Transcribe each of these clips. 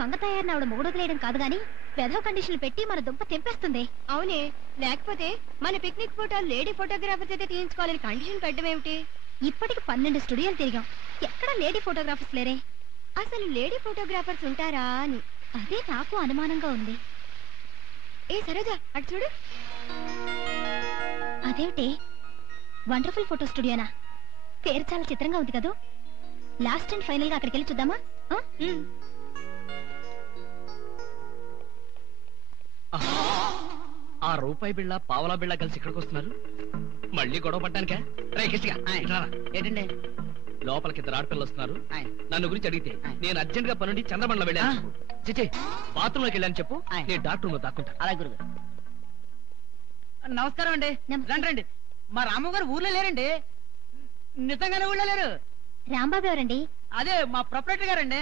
మంగతాయారిని ఆవిడ మొగుడొదిలేయడం కాదు గాని వెధవ కండిషన్లు పెట్టి మన దుంప తెంపేస్తుంది. అవునే, లేకపోతే మన పిక్నిక్ ఫోటోలు లేడీ ఫోటోగ్రాఫర్స్ అయితే తీయించుకోవాలని కండిషన్ పెట్టడం ఏమిటి? ఇప్పటికి 12 స్టూడియోలు తిరిగాం, ఎక్కడ లేడీ ఫోటోగ్రాఫర్స్ లేరే. అసలు లేడీ ఫోటోగ్రాఫర్స్ ఉంటారా అని అదే నాకు అనుమానంగా ఉంది. ఏ సరోజా, అటు చూడు. అదేమిటి, వండర్ఫుల్ ఫోటో స్టూడియోనా? పేరు చాలా చిత్రంగా ఉంది కదా. లాస్ట్ అండ్ ఫైనల్ గా అక్కడికి వెళ్ళి చూద్దామా? ఆ రూపాయి బిళ్ళ పావలా బిళ్ళ కలిసి ఇక్కడికి వస్తున్నారు. మళ్ళీ గొడవ పడ్డానికా? ఏంటండి? లోపలికి 2 ఆడపిల్లలు వస్తున్నారు. నన్ను గురించి అడిగితే నేను అర్జెంట్ గా పనుండి చంద్రమండలం వెళ్ళాను. చిచే, బాత్రూమ్ లోకి వెళ్ళాను చెప్పు, నేను డాక్టర్ లో దాక్కుంటా. అలా గురుగారు. నమస్కారం అండి. రండి రండి. మా రాము గారు ఊర్లో లేరండి. నిజంగానే ఊళ్ళో లేరు. రాంబాబు ఎవరండి? అదే మా ప్రొపరేటర్ గారండి.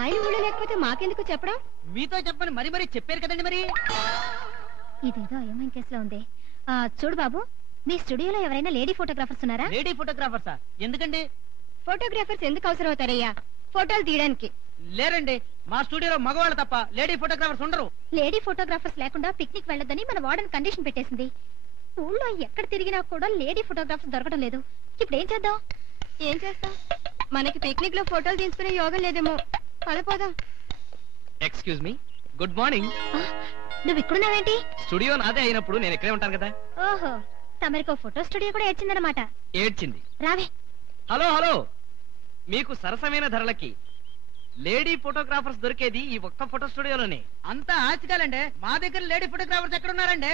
ఆయన ఊళ్ళో లేకపోతే మాకెందుకు చెప్పడం? మీతో చెప్పని మరీ మరీ చెప్పారు కదండి. మరి ఇదేదో అయోమయం కేసులో ఉంది. చూడు బాబు, మీ స్టూడియోలో ఎవరైనా లేడీ ఫోటోగ్రాఫర్స్ ఉన్నారా? లేడీ ఫోటోగ్రాఫర్సా? ఎందుకండి? ఫోటోగ్రాఫర్స్ ఎందుకు అవసరం అవుతారయ్యా? ఫోటోలు తీయడానికి. లేరండి, మా స్టూడియోలో మగవాళ్ళు తప్ప లేడీ ఫోటోగ్రాఫర్స్ ఉండరు. లేడీ ఫోటోగ్రాఫర్స్ లేకుండా పిక్నిక్ వెళ్ళొద్దని మన వార్డెన్ కండిషన్ పెట్టేసింది. ఊళ్ళో ఎక్కడ తిరిగినా కూడా లేడీ ఫోటోగ్రాఫర్స్ దొరకడం లేదు. ఇప్పుడు ఏం చేద్దాం? ఏం చేస్తాం? మనకి పిక్నిక్ లో ఫోటోలు తీసుకునే యోగం లేదేమో. పదపోదాం. Excuse me, good morning. నువ్వు ఇక్కడున్నావేంటి? స్టూడియో నాదే అయినప్పుడు నేను ఇక్కడే ఉంటాను కదా. ఓహో, తమరికో ఫోటో స్టూడియో కూడా ఏడ్చిందనమాట. ఏడ్చింది? రావే. హలో హలో, మీకు సరసమైన ధరలకి లేడీ ఫోటోగ్రాఫర్స్ దొరికేది ఈ ఒక్క ఫోటో స్టూడియోలోనే. అంతా ఆశకాలండి. మా దగ్గర లేడీ ఫోటోగ్రాఫర్స్ ఎక్కడ ఉన్నారండి?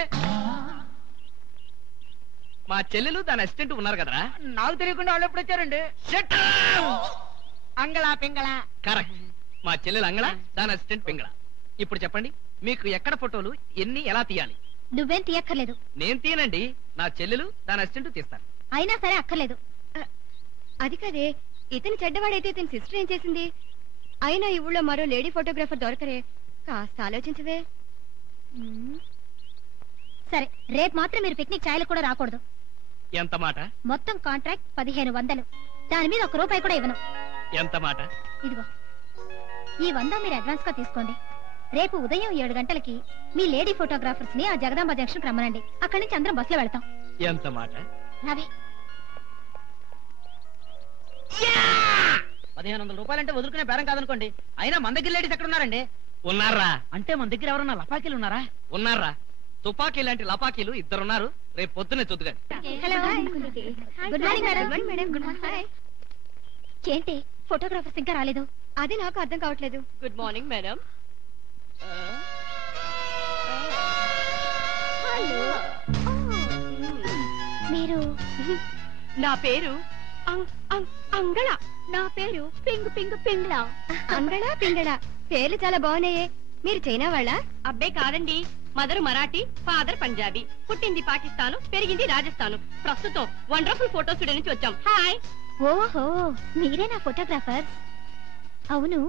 మా చెల్లెలు దాని అసిస్టెంట్ ఉన్నారు కదరా. నాకు తెలియకుండా వాళ్ళు ఎప్పుడు వచ్చారండి? అంగళా పింగళ. కరెక్ట్, మా చెల్లెలు అంగళ, దాని అసిస్టెంట్ పింగళ. ఇప్పుడు చెప్పండి, మీకు ఎక్కడ ఫోటోలు ఎన్ని ఎలా తీయాలి? నువ్వేం తీయక్కర్లేదు. నేను తీయనండి, నా చెల్లెలు దాని అసిస్టెంట్ తీస్తారు. అయినా సరే అక్కర్లేదు. అది కదే, ఇతని చెడ్డవాడైతే ఇతని సిస్టర్ ఏం చేసింది? అయినా ఈ ఊళ్ళో మరో లేడీ ఫోటోగ్రాఫర్ దొరకరే. కాస్త ఆలోచించవే. సరే, రేపు మాత్రం మీరు పిక్నిక్ ఛాయలకు కూడా రాకూడదు. ఎంత మాట? మొత్తం కాంట్రాక్ట్ 1500. దాని మీద 1 రూపాయి కూడా ఇవ్వను. ఎంత మాట? ఇదిగో, ఈ 100 మీరు అడ్వాన్స్ గా తీసుకోండి. రేపు ఉదయం 7 గంటలకి మీ లేడీ ఫోటోగ్రాఫర్స్ ని ఆ జగదాంబ జంక్షన్ రమ్మనండి. అక్కడి నుంచి అందరం బస్సులో వెళ్తాం. ఎంత మాట? రావే. 1500 రూపాయలంటే వదులుకునే బేరం కాదనుకోండి. అయినా మన దగ్గర లేడీస్ ఎక్కడ ఉన్నారండి? ఉన్నారా? అంటే మన దగ్గర ఎవరన్నా లపాకీలు ఉన్నారా? ఉన్నారా? తుపాకీ లాంటి లపాకీలు 2 ఉన్నారు. రేపు పొద్దునే చూద్దుగాని. Good morning madam. ఏంటి ఫోటోగ్రాఫర్స్ ఇంకా రాలేదు? అది నాకు అర్థం కావట్లేదు. Good morning madam. మీరు? నా పేరు అంగళ. నా పేరు పింగు పింగు పింగ్ళ. అంగళ పింగళ పేర్లు చాలా బాగున్నాయే. మీరు చైనా వాళ్ళ? అబ్బే కాదండి, మదర్ మరాఠీ, ఫాదర్ పంజాబీ. పుట్టింది పాకిస్తాను, పెరిగింది రాజస్థాను. ప్రస్తుతం వండర్ఫుల్ ఫోటో స్టూడియో నుంచి వచ్చాం. హాయ్. ఓహో, మీరే నా ఫోటోగ్రాఫర్స్? అవును,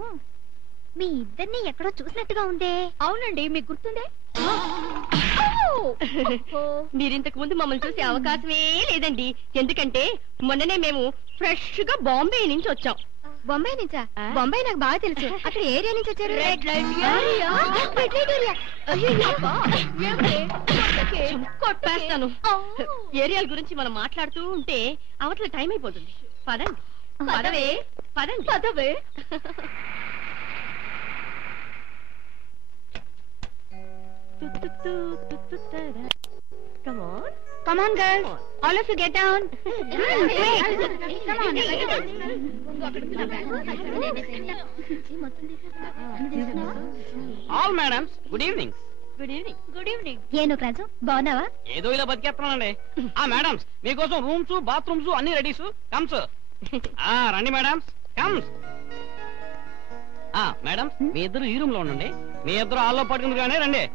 మీ ఇద్దరిని ఎక్కడో చూసినట్టుగా ఉందే. అవునండి, మీకు గుర్తుందే? మీరింతకు ముందు మమ్మల్ని చూసే అవకాశమే లేదండి. ఎందుకంటే మొన్ననే మేము ఫ్రెష్ గా బాంబే నుంచి వచ్చాం. బొంబాయి నుంచా? బొంబాయి నాకు బాగా తెలుసు. అక్కడ ఏరియా నుంచి వచ్చారు? కొట్టేస్తాను. ఏరియాల గురించి మనం మాట్లాడుతూ ఉంటే అవతల టైం అయిపోతుంది. పదండి పదవే, పదండి పదవే. Come on. Come on, girls. All of you get down. All madams, good evening. Good evening. Good evening. ఏను రాజు, బాగున్నావా? ఏదో ఇలా బతికేస్తున్నానండి. మేడమ్స్, మీకోసం రూమ్స్, బాత్రూమ్స్ అన్ని రెడీస్. కమ్స్. రండి మేడమ్స్, కమ్స్. మేడమ్స్, మీ ఇద్దరు ఈ రూమ్ లో ఉండండి. మీ ఇద్దరు హాల్లో పడుకుందిగానే రండి.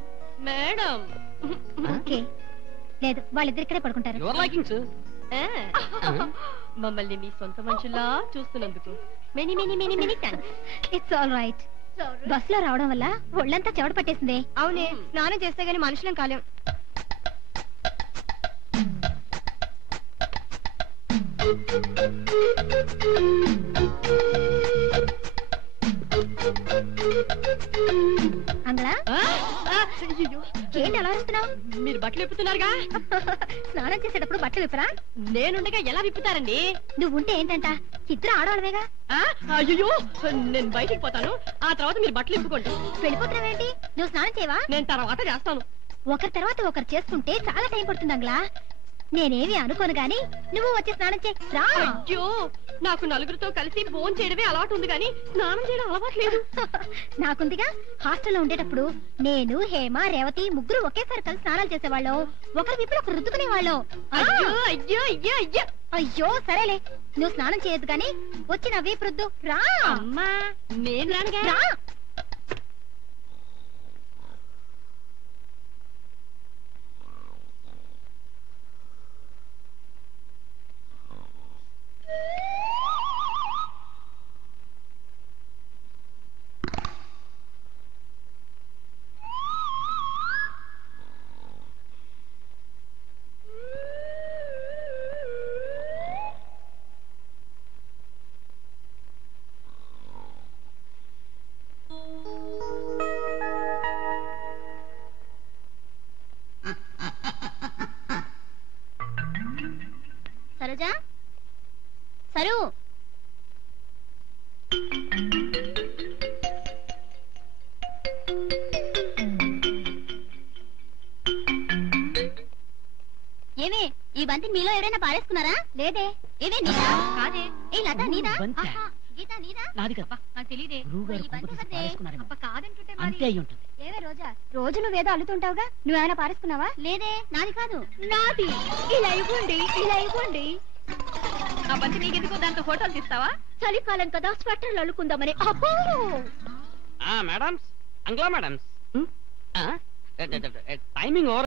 మేడం. ఓకే. లేదు, వాళ్ళిద్దరు ఇక్కడే పడుకుంటారు. Your likings. మమ్మల్ని మీ సొంత మనుషుల్లా చూస్తున్నందుకు many many many many thanks. It's all right. Bus లో రావడం వల్ల ఒళ్ళంతా చెమట పట్టేసిందే. అవునే, స్నానం చేస్తే గానీ మనుషులం కాలేం. అంగళ ఆ, ఆ, అయ్యయ్యో. ఏంటి అలా వస్తున్నావు? మీరు బట్టలు విప్పుతున్నారుగా. స్నానం చేసేటప్పుడు బట్టలు విప్పరా? నేనుండగా ఎలా విప్పుతారండి? నువ్వుంటే ఏంటంట, ఇద్దరు ఆడవాళ్ళవేగా. ఆ, అయ్యయ్యో, నేను బయటికి పోతాను, ఆ తర్వాత మీరు బట్టలు విప్పుకోండి. వెళ్ళిపోతున్నావేంటి? నువ్వు స్నానం చేయవా? నేను తర్వాత చేస్తాను. ఒకరి తర్వాత ఒకరు చేసుకుంటే చాలా టైం పడుతుంది అంగళ. నేనేమి అనుకోను గాని నువ్వు వచ్చి స్నానం చేయి రా. అయ్యో, నాకు నలుగురితో కలిసి భోజనం చేయడమే అలవాటు ఉంది కానీ స్నానం చేయడం అలవాటు లేదు. నాకుందిగా, హాస్టల్లో ఉండేటప్పుడు నేను, హేమ, రేవతి ముగ్గురు ఒకేసారి కలిసి స్నానాలు చేసేవాళ్ళం. ఒకరి విప్పులు ఒకరు రుద్దుకునేవాళ్ళం. అయ్యో అయ్యో అయ్యో అయ్యో. అయ్యో సరేలే, నువ్వు స్నానం చేయొద్దు గాని వచ్చి నా వీపు రుద్దు రా. అమ్మా, నేను రానుగా. రా. సరోజా, సరు, ఏమే ఈ బంతి మీలో ఎవరైనా పారేసుకున్నారా? లేదే. ఏమే నీదా? కాదే. ఏ లత నీదా? బంతా? ఆహా, గీత నీదా? నాది కదా. నాకు తెలియదే. గురువుగారు ఈ బంతి కొంప తీసి ఎవరిదే? పారేసుకున్నారేమో. అబ్బా, కాదంటుంటే మరి. అంతే అయి ఉంటుంది. ఏవే రోజా, రోజు నువ్వేదో అల్లుతుంటావుగా, నువ్వేమైనా పారేసుకున్నావా? లేదే, నాది కాదు. నాది. ఇలా ఇవ్వండి, ఇలా ఇవ్వండి. ఆ బంతి నీకెందుకు, దాంతో ఫోటోలు తీస్తావా? చలికాలం కదా, స్వెటర్లు అల్లుకుందామని. అబ్బో, మేడమ్స్, అంగ్లా మేడమ్స్, టైమింగ్ ఓవర్